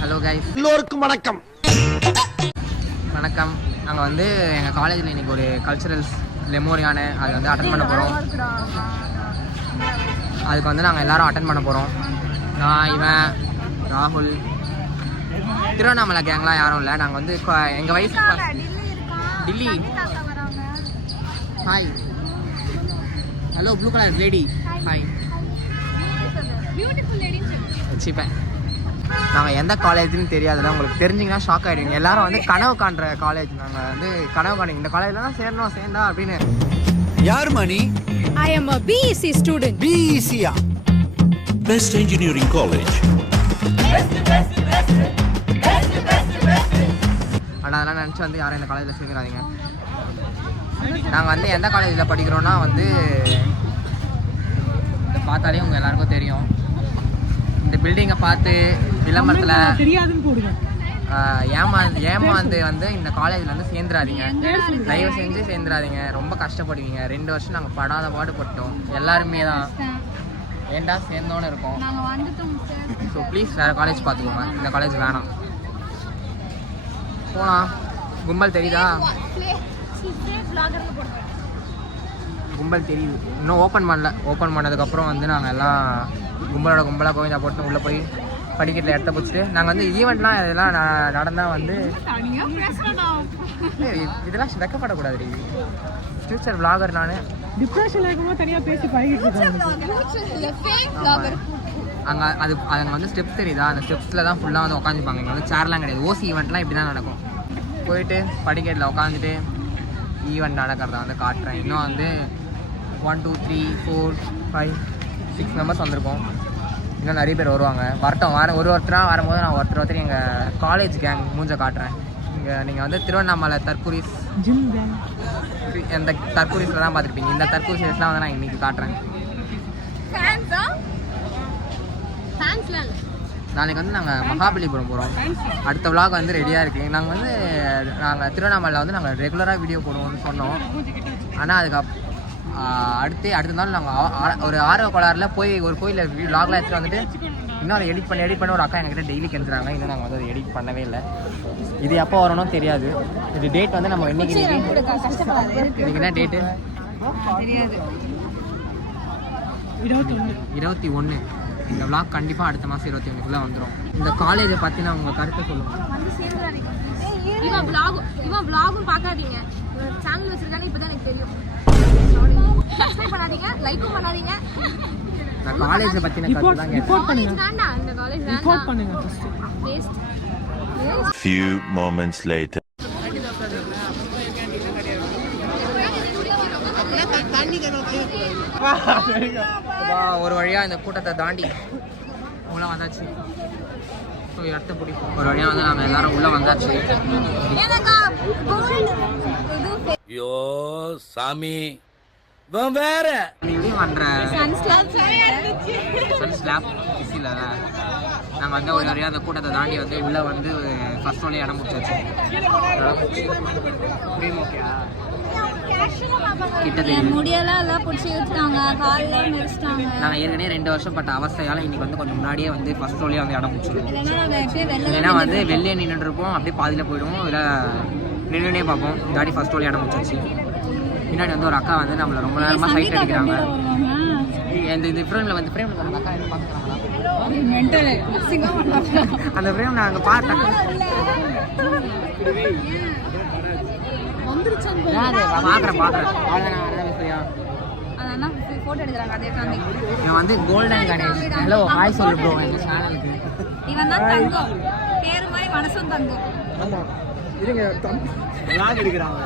Hello guys, எல்லோருக்கும் வணக்கம். வணக்கம். நாங்கள் வந்து எங்கள் காலேஜில் இன்றைக்கி ஒரு கல்ச்சுரல்ஸ் லெமோரியான அது வந்து அட்டன் பண்ண போகிறோம். அதுக்கு வந்து நாங்கள் எல்லோரும் அட்டன் பண்ண போகிறோம். நான், இவன், ராகுல், திருவண்ணாமலை கேங்லாம் யாரும் இல்லை. நாங்கள் வந்து எங்கள் வயசு Delhi. Hi, hello blue colour lady. Hi, வச்சுப்பேன். நாங்கள் எந்த காலேஜ்னு தெரியாதுல்ல, உங்களுக்கு தெரிஞ்சிங்கன்னா ஷாக் ஆகிடுவீங்க. எல்லாரும் வந்து கனவு காண்ற காலேஜ். நாங்கள் வந்து கனவு காண்றீங்க இந்த காலேஜில் தான் சேரணும் சேர்ந்தா அப்படின்னு. யார் மணி? I am a BEC student. BEC-யா? Best Engineering College. ஆனால் அதெல்லாம் நினச்சி வந்து யாரும் இந்த காலேஜில் சேர்ந்துடாதீங்க. நாங்கள் வந்து எந்த காலேஜில் படிக்கிறோன்னா வந்து இதை பார்த்தாலே உங்கள் எல்லாருக்கும் தெரியும். இந்த பில்டிங்கை பார்த்து விளம்பரத்தில் தெரியாதுன்னு போடுங்க. ஏமாந்து வந்து இந்த காலேஜில் வந்து சேர்ந்துடாதீங்க. தயவு செஞ்சு சேர்ந்துடாதீங்க. ரொம்ப கஷ்டப்படுவீங்க. 2 வருஷம் நாங்கள் படாத பாடுபட்டோம். எல்லாருமே தான் ஏண்டா சேர்ந்தோன்னு இருக்கோம். ஸோ ப்ளீஸ் வேறு காலேஜ் பார்த்துக்கோங்க. இந்த காலேஜ் வேணாம். போகலாம். கும்பல் தெரியுதா? கும்பல் தெரியுது. இன்னும் ஓப்பன் பண்ணல. ஓப்பன் பண்ணதுக்கப்புறம் வந்து நாங்கள் எல்லாம் கும்பலாக கோவிந்தா போட்டு உள்ளே போய் படிக்கட்டில் இடத்த பிடிச்சிட்டு நாங்கள் வந்து ஈவெண்ட்லாம் இதெல்லாம் நடந்தால் வந்து இதெல்லாம் வெக்கப்படக்கூடாது. ஃபியூச்சர் விளாகர் நான். டிப்ரெஷன்ல இருக்கும்போது தனியாக பேசி பழகிட்டு அங்கே வந்து ஸ்டெப்ஸ் தெரியுதா? அந்த ஸ்டெப்ஸில் தான் ஃபுல்லாக வந்து உட்காந்துப்பாங்க. இங்கே வந்து சேர்லாம் கிடையாது. ஓசி ஈவெண்ட்லாம் இப்படி தான் நடக்கும். போயிட்டு படிக்கட்டில் உட்காந்துட்டு ஈவெண்ட் நடக்கிறத வந்து காட்டுறேன். இன்னும் வந்து 1 2 3 4 5 6 மெம்பர்ஸ் வந்திருக்கோம். இன்னும் நிறைய பேர் வருவாங்க. வரட்டும். ஒருத்தராக வரும்போது நான் ஒருத்தர் எங்கள் காலேஜ் கேங் மூஞ்சை காட்டுறேன். இங்கே நீங்கள் வந்து திருவண்ணாமலை தற்கூரிஸ் ஜிம் கேங் இந்த தற்கூரிஸில் தான் பார்த்துருப்பீங்க. இந்த தற்கூரிஸ்லாம் வந்து நான் இன்றைக்கி காட்டுறேன். நாளைக்கு வந்து நாங்கள் மகாபலிபுரம் போகிறோம். அடுத்த விளாக் வந்து ரெடியாக இருக்குது. நாங்கள் திருவண்ணாமலையில் வந்து நாங்கள் ரெகுலராக வீடியோ போடுவோம்னு சொன்னோம். ஆனால் அடுத்த நாள் நாங்கள் ஒரு ஆர்வ கோளாறில் போய் ஒரு கோயிலில் விளாக்லாம் எடுத்துகிட்டு வந்துட்டு இன்னும் அதை எடிட் பண்ணி ஒரு அக்கா எங்ககிட்ட டெய்லி கெடுத்துறாங்க. இன்னும் நாங்கள் வந்து அதை எடிட் பண்ணவே இல்லை. இது எப்போ வரணும் தெரியாது. இது டேட் வந்து நம்ம இன்னைக்கு என்ன டேட்டு? 21. இந்த விளாக் கண்டிப்பாக அடுத்த மாதம் 21க்குள்ளே வந்துடும். இந்த காலேஜை பற்றின உங்கள் கருத்தை சொல்லுங்கள். இவன் vlog-ம் பார்க்காதீங்க. சேனல் வச்சிருக்காங்க. இப்பதான் எனக்கு தெரியும். சப்ஸ்கிரைப் பண்ணாதீங்க, லைக்கும் பண்ணாதீங்க. நான் காலேஜை பற்றின கருத்து தான் ரிப்போர்ட் பண்ணுங்க. வேண்டாம், இந்த காலேஜ் வேண்டாம். ரிப்போர்ட் பண்ணுங்க first. Waste. Few moments later. ஒரு வழியாக இந்த கூட்டத்தை தாண்டி உள்ளே வந்தாச்சு. ஸோ இடத்த பிடிப்போம். ஒரு வழியாக வந்து நம்ம எல்லாரும் உள்ளே வந்தாச்சு. ஐயோ சாமி, வேற பண்ணுற ஸ்லாப் இல்லை. நாங்கள் வந்து ஒரு வழியாக அந்த கூட்டத்தை தாண்டி வந்து உள்ளே வந்து ஃபர்ஸ்ட் ரோலே இடம் பிடிச்சாச்சு. முடியெல்லாம் எல்லாம் பிடிச்சி இழுத்துட்டாங்க, காலையில மிதிச்சிட்டாங்க. நாங்கள் ஏற்கனவே 2 வருஷம் பட்ட அவஸ்தையால் இன்னைக்கு வந்து கொஞ்சம் முன்னாடியே வந்து ஃபர்ஸ்ட் ரோலே வந்து இடம் பிடிச்சிருக்கோம். ஏன்னா வந்து வெளியே நின்றுட்டு இருப்போம், அப்படியே பாதியில் போயிடுவோம். இல்லை நின்றுனே பார்ப்போம். தாடி ஃபர்ஸ்ட் ரோலே இடம் பிடிச்சாச்சு. பின்னாடி வந்து ஒரு அக்கா வந்து நம்மளை ரொம்ப நேரமாக சைட் அடிக்கிறாங்க. இந்த ஃப்ரேமில் வந்து அந்த அக்கா என்ன பார்த்துக்கிறாங்களா? அந்த ஃப்ரேம் நான் அங்கே பார்த்தேன். இவன் வந்து கோல்டன் கணேஷ். ஹலோ, ஹாய் சொல்லு ப்ரோ எங்கள் சேனலுக்கு. இவன் தான் தங்கம். பேரு மாதிரி மனசும் தங்கம். ஆமாம், இருங்க. விளாக் எடுக்கிறாங்க.